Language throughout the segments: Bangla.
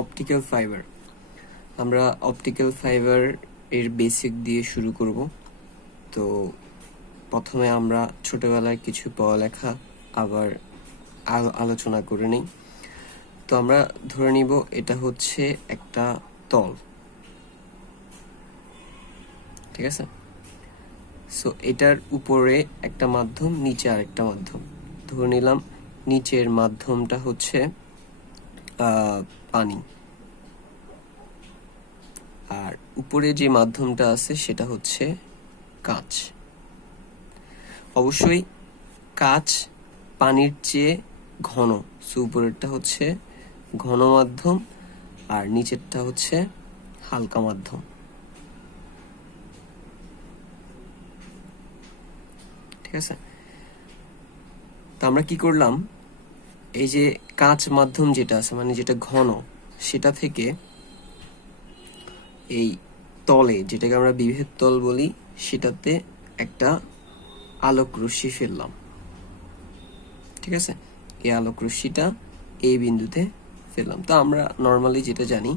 Optical fibre. আমরা অপটিক্যাল ফাইবার এর বেসিক দিয়ে শুরু করব। তো প্রথমে আমরা ছোটবেলায় কিছু পড়ালেখা আবার আলোচনা করে নিই। তো আমরা ধরে নিব এটা হচ্ছে একটা তল, ঠিক আছে। সো এটার উপরে একটা মাধ্যম, নিচে আরেকটা মাধ্যম। ধরে নিলাম নিচের মাধ্যমটা হচ্ছে পানি, আর উপরে যে মাধ্যমটা আছে সেটা হচ্ছে কাঁচ। অবশ্যই কাঁচ পানির চেয়ে ঘন, সো উপরেরটা হচ্ছে ঘন মাধ্যম আর নিচেরটা হচ্ছে হালকা মাধ্যম, ঠিক আছে। তো আমরা কি করলাম, এই যে কাঁচ মাধ্যম যেটা আছে মানে যেটা ঘন, সেটা থেকে এই তলে, যেটাকে আমরা বিভেদ তল বলি, সেটাতে একটা আলোক রশ্মি ফেললাম, ঠিক আছে। এই আলোক রশ্মিটা এই বিন্দুতে ফেললাম। তো আমরা নর্মালি যেটা জানি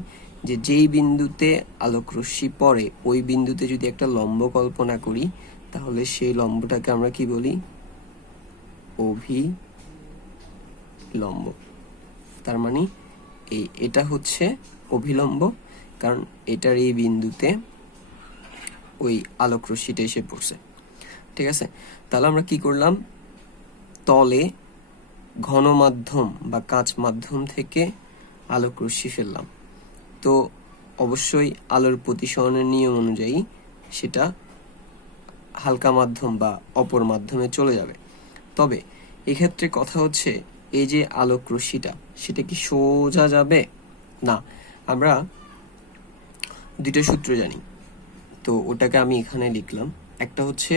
যে যেই বিন্দুতে আলোক রশ্মি পড়ে ওই বিন্দুতে যদি একটা লম্ব কল্পনা করি, তাহলে সেই লম্বটাকে আমরা কি বলি, অভিলম্ব। তার মানে এটা হচ্ছে অভিলম্ব, কারণ এটার এই বিন্দুতে ওই আলোক রশ্মিটা এসে পড়ছে, ঠিক আছে। তাহলে আমরা কি করলাম, তলে ঘন মাধ্যম বা কাঁচ মাধ্যম থেকে আলোক রশ্মি ফেললাম। তো অবশ্যই আলোর প্রতিসরণের নিয়ম অনুযায়ী সেটা হালকা মাধ্যম বা অপর মাধ্যমে চলে যাবে। তবে এক্ষেত্রে কথা হচ্ছে, এই যে আলোক রশ্মিটা সেটা কি সোজা যাবে? না, আমরা দুটো সূত্র জানি, তো ওটাকে আমি এখানে লিখলাম। একটা হচ্ছে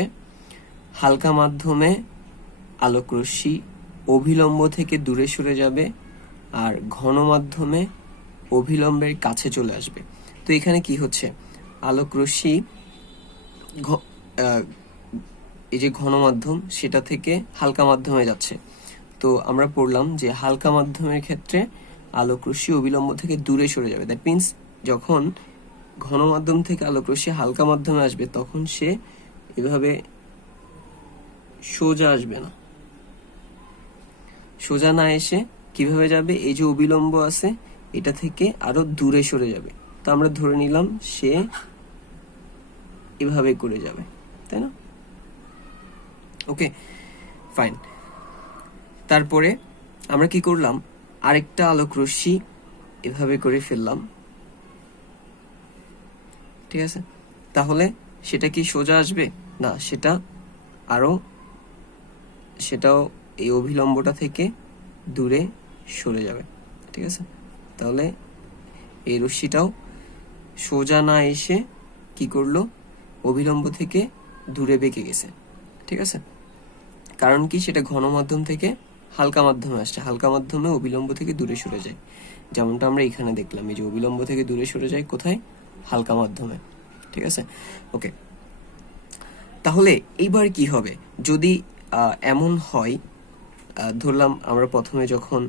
হালকা মাধ্যমে আলোক রশ্মি অভিলম্ব থেকে দূরে সরে যাবে, আর ঘন মাধ্যমে অভিলম্বের কাছে চলে আসবে। তো এখানে কি হচ্ছে, আলোক রশ্মি এই যে ঘন মাধ্যম সেটা থেকে হালকা মাধ্যমে যাচ্ছে। তো আমরা পড়লাম যে হালকা মাধ্যমের ক্ষেত্রে আলোক রশ্মি অভিলম্ব থেকে দূরে সরে যাবে। দ্যাট মিনস যখন ঘন মাধ্যম থেকে আলোক রশ্মি হালকা মাধ্যমে আসবে তখন সে এভাবে সোজা আসবে না, সোজা না এসে কিভাবে যাবে, এই যে অভিলম্ব আছে এটা থেকে আরো দূরে সরে যাবে। তো আমরা ধরে নিলাম সে এভাবে করে যাবে, তাই না? ওকে, ফাইন। তারপরে আমরা কি করলাম, আরেকটা আলোক রশ্মি এভাবে করে ফেললাম, ঠিক আছে। তাহলে সেটা কি সোজা আসবে? না, সেটাও এই অভিলম্বটা থেকে দূরে সরে যাবে, ঠিক আছে। তাহলে এই রশ্মিটাও সোজা না এসে কি করলো, অভিলম্ব থেকে দূরে বেঁকে গেছে, ঠিক আছে। কারণ কি, সেটা ঘন মাধ্যম থেকে হালকা মাধ্যমে আসছে, হালকা মাধ্যমে অভিলম্ব থেকে দূরে সরে যায়, যেমনটা আমরা এখানে দেখলাম। এই যে অভিলম্ব থেকে দূরে সরে যায় কোথায়, হালকা মাধ্যমে, ঠিক আছে। ওকে, তাহলে এইবার কি হবে যদি এমন হয়, ধরলাম আমরা প্রথমে যখন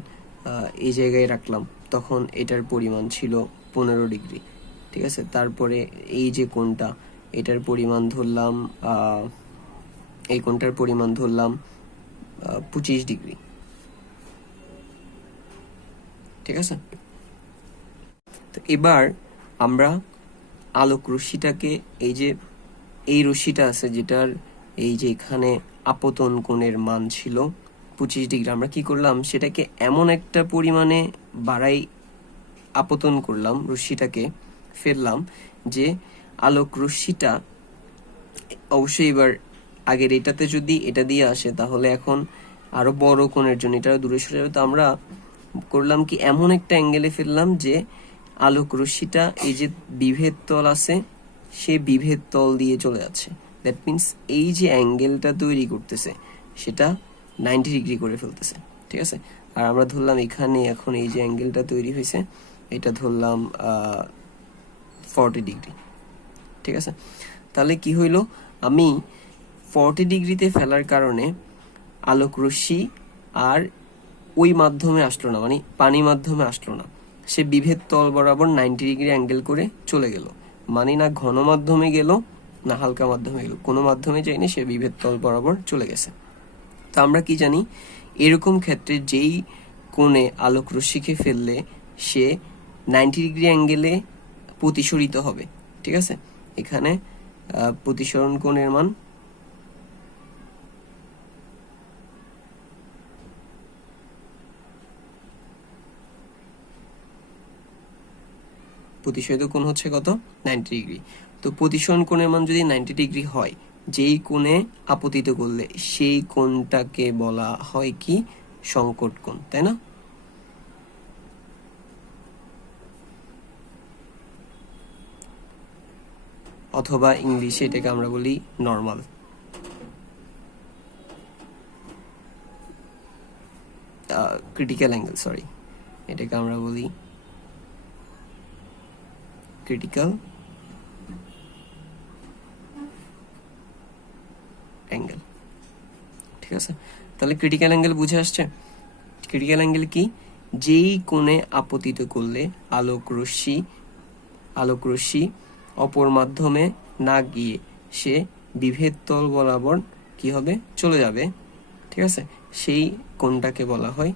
এই জায়গায় রাখলাম তখন এটার পরিমাণ ছিল 15 ডিগ্রি, ঠিক আছে। তারপরে এই যে কোণটা, এটার পরিমাণ ধরলাম, এই কোণটার পরিমাণ ধরলাম 25 ডিগ্রি, ঠিক আছে। তো এবার আমরা আলোক রশ্মিটাকে, এই রশ্মিটা আছে যেটার এই যে এখানে আপতন কোণের মান ছিল 25 ডিগ্রি, আমরা কি করলাম, সেটাকে এমন একটা পরিমাণে বাড়াই আপতন করলাম, রশ্মিটাকে ফেললাম যে আলোক রশ্মিটা অবশ্যই এবার আগের এটাতে যদি এটা দিয়ে আসে তাহলে এখন আরো বড় কোণের জন্য এটা দূরে সরে যাবে। তো আমরা করলাম কি, এমন একটা অ্যাঙ্গেলে ফেললাম যে আলোক রশ্মিটা এই যে বিভেদ তল আছে সে বিভেদ তল দিয়ে চলে যাচ্ছে। দ্যাট মিনস এই যে অ্যাঙ্গেলটা তৈরি করতেছে সেটা 90 ডিগ্রি করে ফেলতেছে, ঠিক আছে। আর আমরা ধরলাম এখানে এখন এই যে অ্যাঙ্গেলটা তৈরি হয়েছে এটা ধরলাম 40 ডিগ্রি, ঠিক আছে। তাহলে কি হইলো, আমি 40 ডিগ্রিতে ফেলার কারণে আলোক রশ্মি আর ওই মাধ্যমে আসলো না, মানে পানি মাধ্যমে আসলো না, সে বিভেদ তল বরাবর 90 ডিগ্রি অ্যাঙ্গেল করে চলে গেল, মানে না ঘন মাধ্যমে গেল না হালকা মাধ্যমে গেল, কোনো মাধ্যমে যায়নি, সে বিভেদ তল বরাবর চলে গেছে। তো আমরা কি জানি, এরকম ক্ষেত্রে যেই কোণে আলোক রশ্মিকে ফেললে সে 90 ডিগ্রি অ্যাঙ্গেলে প্রতিসরিত হবে। ঠিক আছে, এখানে প্রতিসরণ কোণের মান প্রতিসরিত কোণ হচ্ছে কত, 90 ডিগ্রি। তো প্রতিসরণ কোণের মান যদি 90 ডিগ্রি হয়, যেই কোণে আপতিত করলে সেই কোণটাকে বলা হয় কি, সংকট কোণ, তাই না? অথবা ইংলিশে এটাকে আমরা বলি নর্মাল। ক্রিটিক্যাল অ্যাঙ্গেল, সরি, এটাকে আমরা বলি ক্রিটিক্যাল অ্যাঙ্গেল। ঠিক আছে, তাহলে ক্রিটিক্যাল অ্যাঙ্গেল বুঝে আসছে। ক্রিটিক্যাল অ্যাঙ্গেল কি, যেই কোণে আপতিত করলে আলোক রশ্মি অপর মাধ্যমে না গিয়ে সে বিভেদ তল বরাবর কি হবে, চলে যাবে। ঠিক আছে, সেই কোণটাকে বলা হয়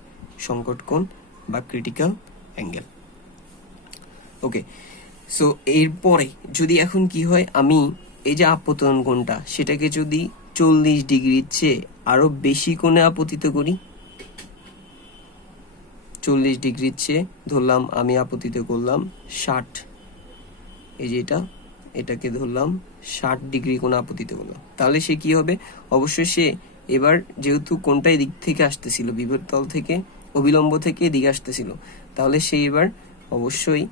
সংকট কোণ বা ক্রিটিক্যাল অ্যাঙ্গেল। ওকে, সো এরপরে যদি এখন কি হয়, আমি এই যে আপতন কোণটা সেটাকে যদি 40 ডিগ্রির চেয়ে আরো বেশি কোণে আপতিত করি, 40 ডিগ্রির চেয়ে ধরলাম আমি আপতিত করলাম 60, এই যে এটাকে ধরলাম 60 ডিগ্রি কোণে আপতিত করলাম, তাহলে সে কি হবে, অবশ্যই সে এবার যেহেতু কোণটা এদিক থেকে আসতেছিল, বিভেদ তল থেকে অবিলম্ব থেকে এদিকে আসতেছিল, তাহলে সে এবার অবশ্যই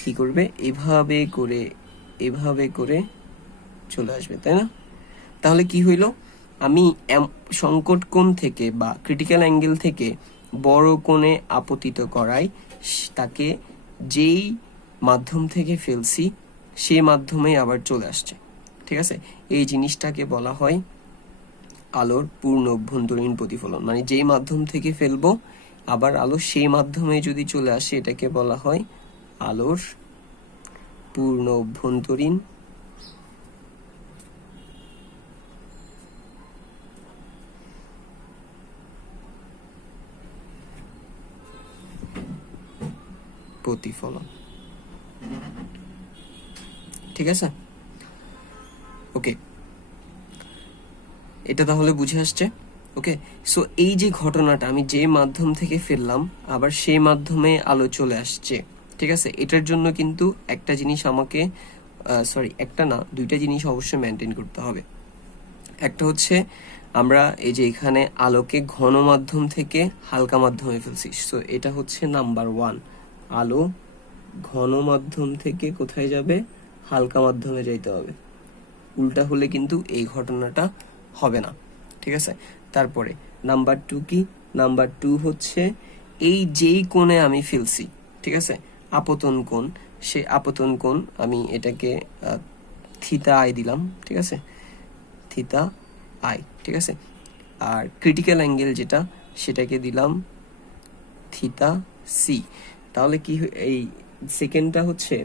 কি করবে, এভাবে করে চলে আসবে, তাই না? তাহলে কি হইল, আমি সংকট কোণ থেকে বা ক্রিটিক্যাল অ্যাঙ্গেল থেকে বড় কোণে আপতিত করাই তাকে যেই মাধ্যম থেকে ফেলছি সেই মাধ্যমে আবার চলে আসছে। ঠিক আছে, এই জিনিসটাকে বলা হয় আলোর পূর্ণ অভ্যন্তরীণ প্রতিফলন, মানে যেই মাধ্যম থেকে ফেলবো আবার আলো সেই মাধ্যমে যদি চলে আসে এটাকে বলা হয় আলোর পূর্ণ অভ্যন্তরীণ প্রতিফলন। ঠিক আছে, ওকে, এটা তাহলে বুঝে আসছে। ওকে, সো এই যে ঘটনাটা, আমি যে মাধ্যম থেকে ফেললাম আবার সেই মাধ্যমে আলো চলে আসছে। ঠিক আছে, এটার জন্য কিন্তু একটা জিনিস আমাকে একটা না, দুইটা জিনিস অবশ্যই মেনটেন করতে হবে। একটা হচ্ছে আমরা এই যে এখানে আলোকে ঘন মাধ্যম থেকে হালকা মাধ্যমে ফেলছি, সো এটা হচ্ছে নাম্বার 1, আলো ঘন মাধ্যম থেকে কোথায় যাবে, হালকা মাধ্যমে যাইতে হবে, উল্টা হলে কিন্তু এই ঘটনাটা হবে না। ঠিক আছে, তারপরে নাম্বার 2 কি, নাম্বার 2 হচ্ছে এই যেই কোণে আমি ফেলছি, ঠিক আছে, আপতন কোণ, সেই আপতন কোণ আমি এটাকে থিতা আই দিলাম। ঠিক আছে, থিতা আই, ঠিক আছে, আর ক্রিটিক্যাল অ্যাঙ্গেল যেটা সেটাকে দিলাম থিতা সি। তাহলে কি এই সেকেন্ডটা হচ্ছে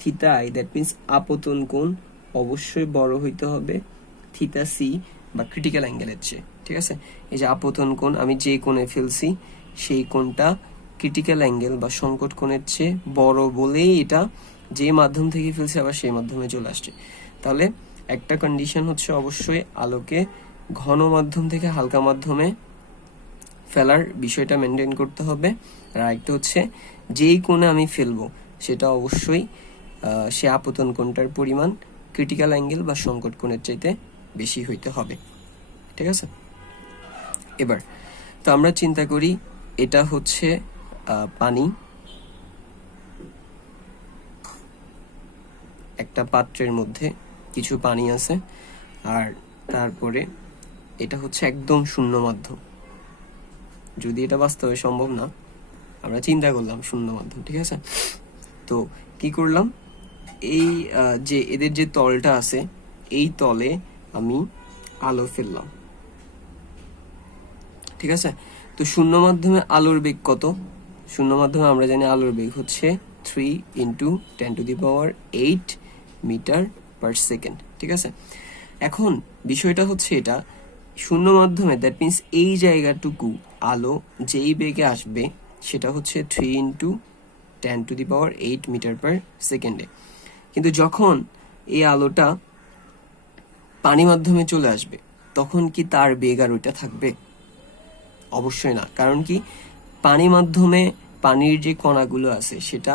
থিতা আই, দ্যাট মিন্স আপতন কোণ অবশ্যই বড় হইতে হবে থিতা সি বা ক্রিটিক্যাল অ্যাঙ্গেলের চেয়ে। ঠিক আছে, এই যে আপতন কোণ আমি যে কোণে ফেলছি সেই কোণটা ক্রিটিক্যাল অ্যাঙ্গেল বা সংকট কোণের চেয়ে বড় বলেই এটা যে মাধ্যম থেকে ফেলছে আবার সেই মাধ্যমে চলে আসছে। তাহলে একটা কন্ডিশন হচ্ছে অবশ্যই আলোকে ঘন মাধ্যম থেকে হালকা মাধ্যমে ফেলার বিষয়টা মেনটেন করতে হবে, আর একটা হচ্ছে যেই কোণে আমি ফেলবো সেটা অবশ্যই সে আপতন কোণটার পরিমাণ ক্রিটিক্যাল অ্যাঙ্গেল বা সংকট কোণের চাইতে বেশি হইতে হবে। ঠিক আছে, এবার তো আমরা চিন্তা করি এটা হচ্ছে পানি, একটা পাত্রের মধ্যে কিছু পানি আছে, আর তারপরে এটা হচ্ছে একদম শূন্য মাধ্যম, যদি এটা বাস্তবে সম্ভব না, আমরা চিন্তা করলাম শূন্য মাধ্যম। ঠিক আছে, তো কি করলাম, এই যে এদের যে তলটা আছে এই তলে আমি আলো ফেললাম। ঠিক আছে, তো শূন্য মাধ্যমে আলোর বেগ কত, শূন্য মাধ্যমে আমরা জানি আলোর বেগ হচ্ছে 3 × 10⁸ মিটার পার সেকেন্ড, ঠিক আছে। এখন বিষয়টা হচ্ছে এটা, শূন্য মাধ্যমে দ্যাট মিনস এই জায়গাটুকু আলো যেই বেগে আসবে সেটা হচ্ছে 3 × 10⁸ মিটার পার সেকেন্ডে। কিন্তু যখন এই আলোটা পানি মাধ্যমে চলে আসবে তখন কি তার বেগ আর ওইটা থাকবে? অবশ্যই না। কারণ কি, পানি মাধ্যমে পানির যে কণাগুলো আছে সেটা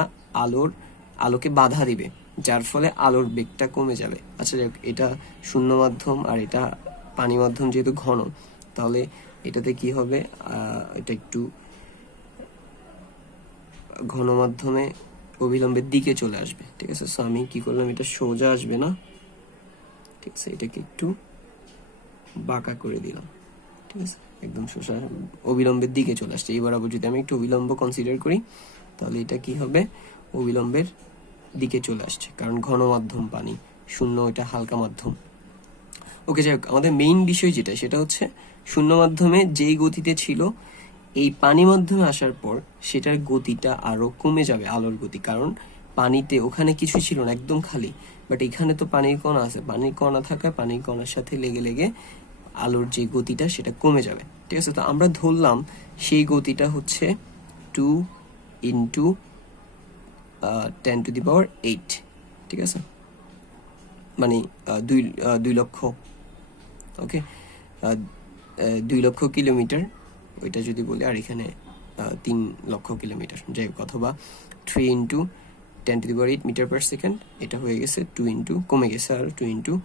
আলোকে বাধা দিবে, যার ফলে আলোর বেগটা কমে যাবে। আচ্ছা যাক, এটা শূন্য মাধ্যম আর এটা পানি মাধ্যম যেহেতু ঘন, তাহলে এটাতে কি হবে, এটা একটু ঘন মাধ্যমে অবিলম্বের দিকে চলে আসবে, ঠিক আছে। সো আমি কি করলাম, এটা সোজা আসবে না, ঠিক আছে, এটাকে একটু বাঁকা করে দিলাম, ঠিক আছে, একদম সোজা অবিলম্বের দিকে চলে আসছে। এবার আবার যদি আমি একটু অবিলম্ব কনসিডার করি তাহলে এটা কি হবে, অবিলম্বের দিকে চলে আসছে, কারণ ঘন মাধ্যম পানি, শূন্য এটা হালকা মাধ্যম। ওকে, যাই হোক, আমাদের মেইন বিষয় যেটা সেটা হচ্ছে শূন্য মাধ্যমে যেই গতিতে ছিল এই পানি মাধ্যমে আসার পর সেটার গতিটা আরো কমে যাবে, আলোর গতি। কারণ পানিতে ওখানে কিছু ছিল না, একদম খালি, বাট এখানে তো পানির কণা আছে, পানির কণা থাকায় পানির কণার সাথে লেগে লেগে আলোর যে গতিটা সেটা কমে যাবে, ঠিক আছে। তো আমরা ধরলাম সেই গতিটা হচ্ছে 2 × 10⁸, ঠিক আছে, মানে 2 লক্ষ, ওকে, 2 লক্ষ কিলোমিটার ওইটা যদি বলি, আর এখানে 3 লক্ষ কিলোমিটার, যাই হোক, অথবা 3 × 10⁸ মিটার পার সেকেন্ড, এটা হয়ে গেছে 2 × কমে গেছে আর 2 ×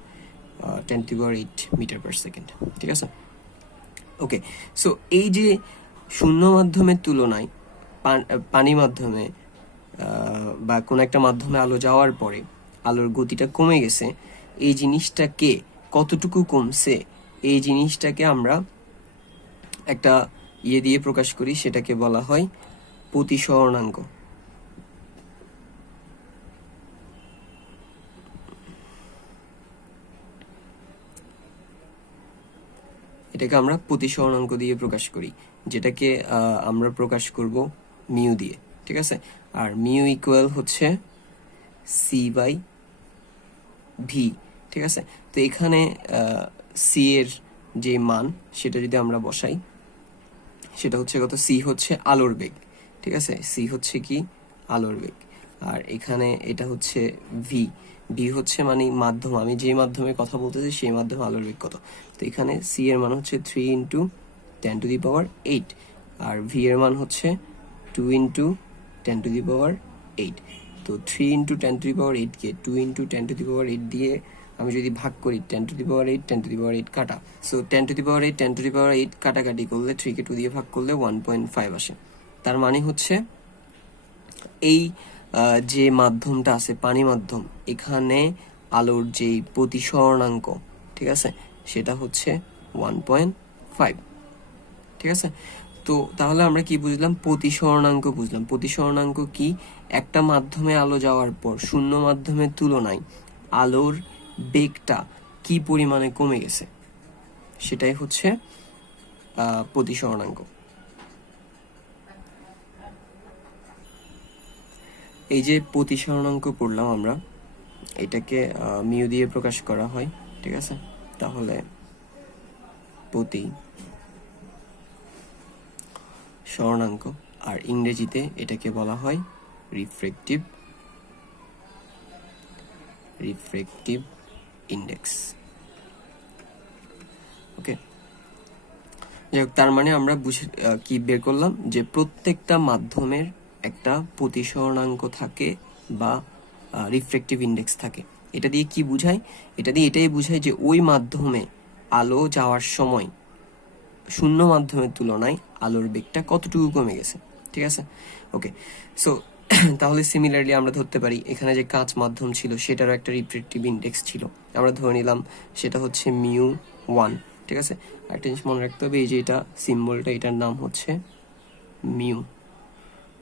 10⁸ মিটার পার সেকেন্ড, ঠিক আছে। ওকে, সো এই যে শূন্য মাধ্যমের তুলনায় পানি মাধ্যমে বা কোনো একটা মাধ্যমে আলো যাওয়ার পরে আলোর গতিটা কমে গেছে, এই জিনিসটাকে কতটুকু কমছে এই জিনিসটাকে আমরা একটা দিয়ে প্রকাশ করি, সেটাকে বলা হয় প্রতিসরণাঙ্ক। এটাকে আমরা প্রতিসরণাঙ্ক দিয়ে প্রকাশ করি, যেটাকে আমরা প্রকাশ করব মিউ দিয়ে, ঠিক আছে। আর মিউ ইকুয়াল হচ্ছে c/v, ঠিক আছে। তো এখানে সি এর যে মান সেটা যদি আমরা বসাই, সেটা হচ্ছে কত, সি হচ্ছে আলোর বেগ, ঠিক আছে, সি হচ্ছে কি আলোর বেগ, আর এখানে এটা হচ্ছে ভি, ভি হচ্ছে মানে মাধ্যম, আমি যে মাধ্যমে কথা বলতেছি সেই মাধ্যমে আলোর বেগ কত। তো এখানে সি এর মান হচ্ছে 3 × 10⁸, আর ভি এর মান হচ্ছে 2 × 10⁸। তো 3 × 10⁸ কে 2 × 10⁸ দিয়ে আমি যদি ভাগ করি 10⁸, 10⁸ কাটা, সো 10⁸, 10⁸ কাটাকাটি করলে 3 কে 2 দিয়ে ভাগ করলে 1.5 আসে। তার মানে হচ্ছে এই যে মাধ্যমটা আছে পানি মাধ্যম, এখানে আলোর যে প্রতিসরণাঙ্ক, ঠিক আছে, সেটা হচ্ছে 1.5, ঠিক আছে। তো তাহলে আমরা কি বুঝলাম, প্রতিসরণাঙ্ক বুঝলাম। প্রতিসরণাঙ্ক কি, একটা মাধ্যমে আলো যাওয়ার পর শূন্য মাধ্যমের তুলনায় আলোর বেগটা কি পরিমাণে কমে গেছে, সেটাই হচ্ছে প্রতিসরণাঙ্ক। এই যে প্রতিসরণাঙ্ক পড়লাম আমরা, এটাকে মিউ দিয়ে প্রকাশ করা হয়, ঠিক আছে। তাহলে প্রতিসরণাঙ্ক, আর ইংরেজিতে এটাকে বলা হয় রিফ্রেক্টিভ ইন্ডেক্স, ওকে। যাই হোক, তার মানে আমরা কি বের করলাম, যে প্রত্যেকটা মাধ্যমের একটা প্রতিসরণাঙ্ক থাকে বা রিফ্রেক্টিভ ইন্ডেক্স থাকে। এটা দিয়ে কি বুঝায়, এটা দিয়ে এটাই বুঝায় যে ওই মাধ্যমে আলো যাওয়ার সময় শূন্য মাধ্যমের তুলনায় আলোর বেগটা কতটুকু কমে গেছে, ঠিক আছে। ওকে, সো তাহলে সিমিলারলি আমরা ধরতে পারি এখানে যে কাঁচ মাধ্যম ছিল সেটারও একটা রিফ্রেক্টিভ ইন্ডেক্স ছিল, আমরা ধরে নিলাম সেটা হচ্ছে μ1, ঠিক আছে। একটা জিনিস মনে রাখতে হবে, এই যে এটা সিম্বলটা, এটার নাম হচ্ছে মিউ,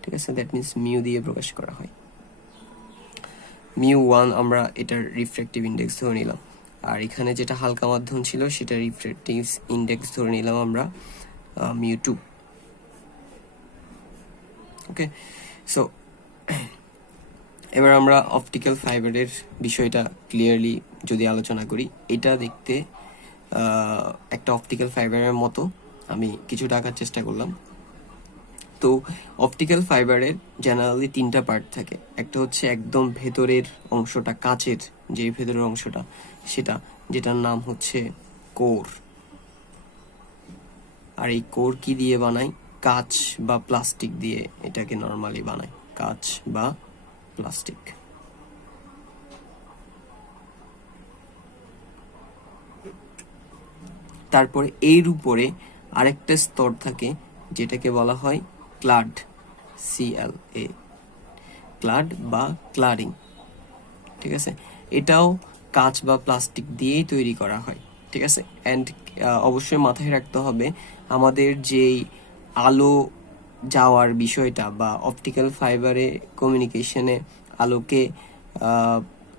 ঠিক আছে, দ্যাট মিনস মিউ দিয়ে প্রকাশ করা হয়। μ1 আমরা এটার রিফ্রেক্টিভ ইন্ডেক্স ধরে নিলাম, আর এখানে যেটা হালকা মাধ্যম ছিল সেটা রিফ্রেক্টিভ ইন্ডেক্স ধরে নিলাম আমরা μ2। ওকে, সো এবার আমরা অপটিক্যাল ফাইবারের বিষয়টা ক্লিয়ারলি যদি আলোচনা করি, এটা দেখতে একটা অপটিক্যাল ফাইবারের মতো আমি কিছুটা আঁকার চেষ্টা করলাম। তো অপটিক্যাল ফাইবারের জেনারেলি 3টা পার্ট থাকে। একটা হচ্ছে একদম ভেতরের অংশটা, কাচের যে ভেতরের অংশটা, সেটা যেটার নাম হচ্ছে কোর। আর এই কোর কি দিয়ে বানাই? কাঁচ বা প্লাস্টিক দিয়ে এটাকে নর্মালি বানাই, কাঁচ বা প্লাস্টিক। তারপরে এর উপরে আরেকটা স্তর থাকে যেটাকে বলা হয় ক্লাড, CLA, ক্লাড বা ক্লাডিং। ঠিক আছে, এটাও কাঁচ বা প্লাস্টিক দিয়েই তৈরি করা হয়। ঠিক আছে, অ্যান্ড অবশ্যই মাথায় রাখতে হবে আমাদের যেই আলো যাওয়ার বিষয়টা বা অপটিক্যাল ফাইবারে কমিউনিকেশনে আলোকে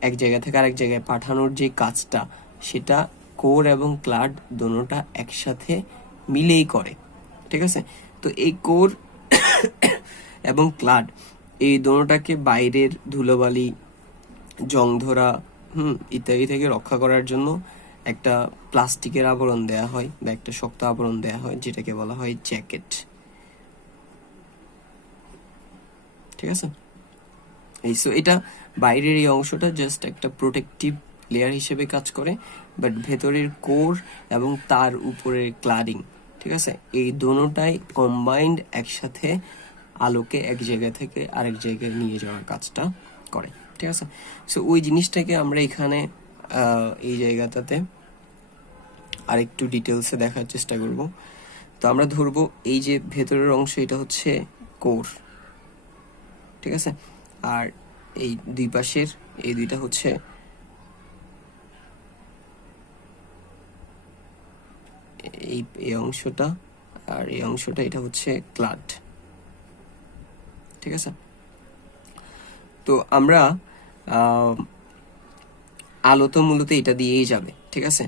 এক জায়গা থেকে আরেক জায়গায় পাঠানোর যে কাজটা, সেটা কোর এবং ক্লাড দোনোটা একসাথে মিলেই করে। ঠিক আছে, তো এই কোর এবং ক্লাড এই দোনোটাকে বাইরের ধুলোবালি, জং ধরা ইত্যাদি থেকে রক্ষা করার জন্য একটা প্লাস্টিকের আবরণ দেয়া হয় বা একটা শক্ত আবরণ দেয়া হয়, যেটাকে বলা হয় জ্যাকেট। ঠিক আছে, এটা বাইরের এই অংশটা জাস্ট একটা প্রোটেক্টিভ লেয়ার হিসেবে কাজ করে, বাট ভেতরের কোর এবং তার উপরের ক্লাডিং, ঠিক আছে, এই দোনোটাই কম্বাইন্ড একসাথে আলোকে এক জায়গা থেকে আরেক জায়গায় নিয়ে যাওয়ার কাজটা করে। ঠিক আছে, সো ওই জিনিসটাকে আমরা এখানে এই জায়গাটাতে আরেকটু ডিটেলসে দেখার চেষ্টা করব। তো আমরা ধরবো এই যে ভেতরের অংশ, এটা হচ্ছে কোর। ঠিক আছে, আর এই দুই পাশের এই দুইটা হচ্ছে এই অংশটা, আর এই অংশটা এটা হচ্ছে ক্লাড। ঠিক আছে, তো আমরা আলো তো মূলত এটা দিয়েই যাবে। ঠিক আছে,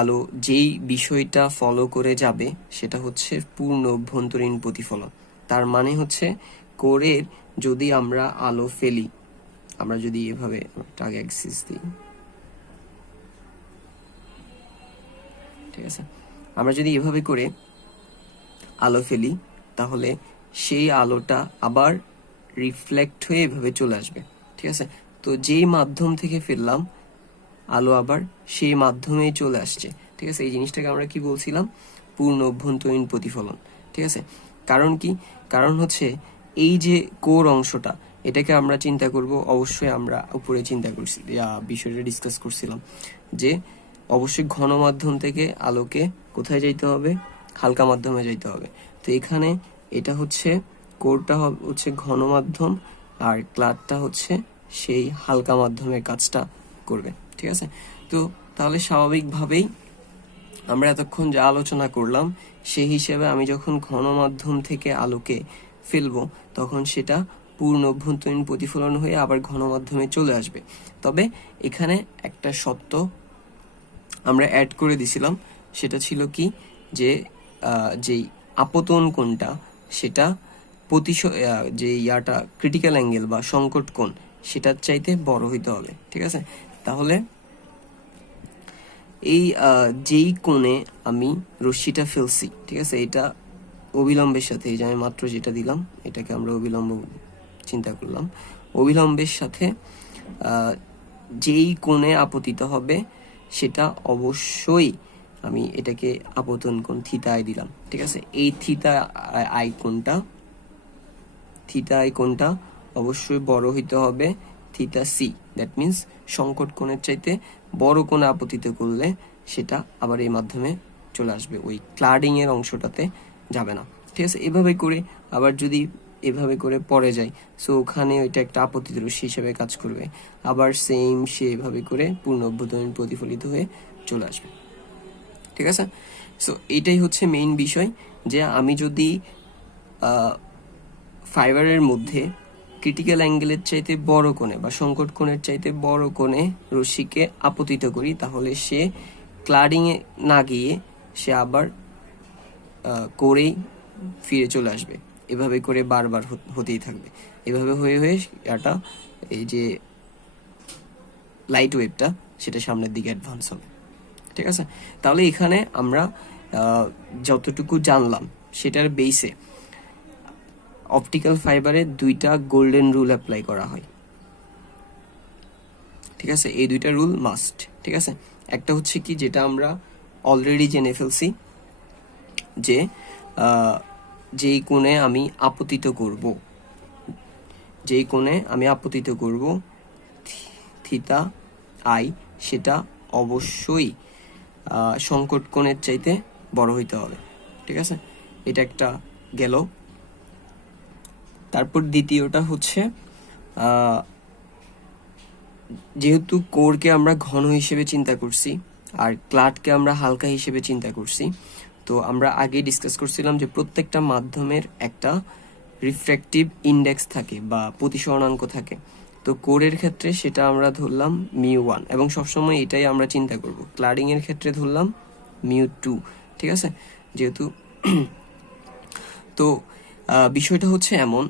আলো যেই বিষয়টা ফলো করে যাবে সেটা হচ্ছে পূর্ণ অভ্যন্তরীণ প্রতিফলন। তার মানে হচ্ছে কোরের যদি আমরা আলো ফেলি, আমরা যদি এভাবে টাগ অ্যাক্সিস দিই, ঠিক আছে, আমরা যদি এভাবে করে আলো ফেলি, তাহলে সেই আলোটা আবার রিফ্লেক্ট হয়ে এভাবে চলে আসবে। ঠিক আছে, তো যেই মাধ্যম থেকে ফেললাম আলো আবার সেই মাধ্যমেই চলে আসছে। ঠিক আছে, এই জিনিসটাকে আমরা কি বলছিলাম? পূর্ণ অভ্যন্তরীণ প্রতিফলন। ঠিক আছে, কারণ কি? কারণ হচ্ছে এই যে কোর অংশটা, এটাকে আমরা চিন্তা করব, অবশ্যই আমরা উপরে চিন্তা করছি, বিষয়টা ডিসকাস করছিলাম যে অবশ্যই ঘন মাধ্যম থেকে আলোকে কোথায় যাইতে হবে? হালকা মাধ্যমে যাইতে হবে। তো এখানে এটা হচ্ছে কোরটা হচ্ছে ঘন মাধ্যম, আর ক্লাডটা হচ্ছে সেই হালকা মাধ্যমের কাজটা করবে। ঠিক আছে, তো তাহলে স্বাভাবিকভাবেই আমরা এতক্ষণ যা আলোচনা করলাম সেই হিসেবে আমি যখন ঘন মাধ্যম থেকে আলোকে ফেলবো, তখন সেটা পূর্ণ অভ্যন্তরীণ প্রতিফলন হয়ে আবার ঘন মাধ্যমে চলে আসবে। তবে এখানে একটা সত্য আমরা অ্যাড করে দিছিলাম, সেটা ছিল কি, যে যেই আপতন কোণটা, সেটা যে ইয়াটা ক্রিটিক্যাল অ্যাঙ্গেল বা সংকট কোণ, সেটার চাইতে বড় হইতে হবে। ঠিক আছে, তাহলে এই যেই কোণে আমি রশ্মিটা ফেলছি, ঠিক আছে, এটা অবিলম্বের সাথে, এই যে আমি মাত্র যেটা দিলাম এটাকে আমরা অবিলম্ব চিন্তা করলাম, অবিলম্বের সাথে যেই কোণে আপতিত হবে সেটা অবশ্যই আমি এটাকে আপতন কোণ থিতায় দিলাম। ঠিক আছে, এই থিতা আই কোণটা অবশ্যই বড় হইতে হবে থিটা সি। দ্যাট মিনস সংকট কোণের চাইতে বড় কোণে আপতিত করলে সেটা আবার এই মাধ্যমে চলে আসবে, ওই ক্লাডিং এর অংশটাতে যাবে না। ঠিক আছে, এভাবে করে আবার যদি এভাবে করে পড়ে যায়, সো ওখানে ওইটা একটা আপতিত রশ্মি হিসেবে কাজ করবে, আবার সেম সে এভাবে করে পূর্ণ অভ্যন্তরীণ প্রতিফলিত হয়ে চলে আসবে। ঠিক আছে, সো এইটাই হচ্ছে মেইন বিষয়, যে আমি যদি ফাইবারের মধ্যে ক্রিটিক্যাল অ্যাঙ্গেলের চাইতে বড় কোণে বা সংকট কোণের চাইতে বড় কোণে রশ্মিকে আপতিত করি, তাহলে সে ক্লাডিংয়ে না গিয়ে সে আবার কোরেই ফিরে চলে আসবে। এভাবে করে বারবার হতেই থাকবে, এভাবে হয়ে হয়ে এটা এই যে লাইট ওয়েভটা সেটা সামনের দিকে অ্যাডভান্স হবে। ঠিক আছে, তাহলে এখানে আমরা যতটুকু জানলাম সেটার বেসে অপটিক্যাল ফাইবারে দুইটা গোল্ডেন রুল অ্যাপ্লাই করা হয়। ঠিক আছে, এই দুইটা রুল মাস্ট। ঠিক আছে, একটা হচ্ছে কি, যেটা আমরা অলরেডি জেনে ফেলছি, যে যেই কোণে আমি আপতিত করব, যেই কোণে আমি আপতিত করব থিতা আই, সেটা অবশ্যই সংকট কোণের চাইতে বড় হইতে হবে। ঠিক আছে, এটা একটা গেল। তারপর দ্বিতীয়টা হচ্ছে যেহেতু কোরকে আমরা ঘন হিসেবে চিন্তা করছি আর ক্লাডকে আমরা হালকা হিসেবে চিন্তা করছি, তো আমরা আগেই ডিসকাস করছিলাম যে প্রত্যেকটা মাধ্যমের একটা রিফ্র্যাক্টিভ ইন্ডেক্স থাকে বা প্রতিসরণাঙ্ক থাকে। তো কোরের ক্ষেত্রে সেটা আমরা ধরলাম μ1, এবং সবসময় এটাই আমরা চিন্তা করব। ক্লাডিং এর ক্ষেত্রে ধরলাম μ2। ঠিক আছে, যেহেতু তো বিষয়টা হচ্ছে এমন,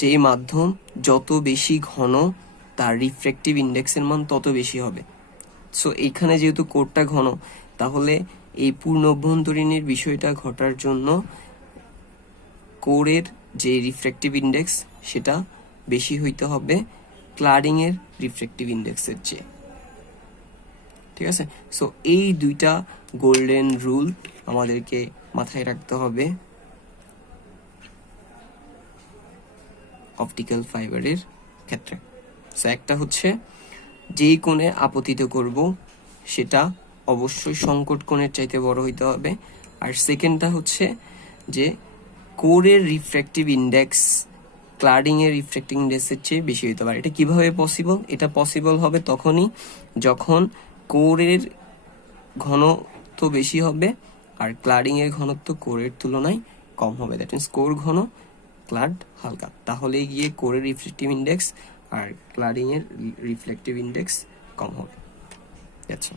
যেই মাধ্যম যত বেশি ঘন তার রিফ্র্যাক্টিভ ইন্ডেক্সের মান তত বেশি হবে। সো এইখানে যেহেতু কোরটা ঘন, তাহলে এই পূর্ণ অভ্যন্তরীণের বিষয়টা ঘটার জন্য কোরের যে রিফ্র্যাক্টিভ ইন্ডেক্স সেটা বেশি হইতে হবে ক্লাডিং এর রিফ্র্যাক্টিভ ইন্ডেক্সের চেয়ে। ঠিক আছে, সো এই দুইটা গোল্ডেন রুল আমাদেরকে মাথায় রাখতে হবে অপটিক্যাল ফাইবারের ক্ষেত্রে। সো একটা হচ্ছে, যেই কোণে আপতিত করব সেটা অবশ্যই সংকট কোণের চাইতে বড় হইতে হবে। আর সেকেন্ডটা হচ্ছে যে কোরের রিফ্র্যাক্টিভ ইন্ডেক্স ক্লাডিং এর রিফ্র্যাক্টিভ ইন্ডেক্সের চেয়ে বেশি হইতে পারে। এটা কিভাবে পসিবল? এটা পসিবল হবে তখনই যখন কোরের ঘনত্ব বেশি হবে আর ক্লাডিং এর ঘনত্ব কোরের তুলনায় কম হবে। দ্যাট মিনস কোর ঘন, ক্লাড হালকা, তাহলে গিয়ে কোরের রিফ্র্যাক্টিভ ইন্ডেক্স আর ক্লাডিং এর রিফ্লেক্টিভ ইন্ডেক্স কম হবে। আচ্ছা।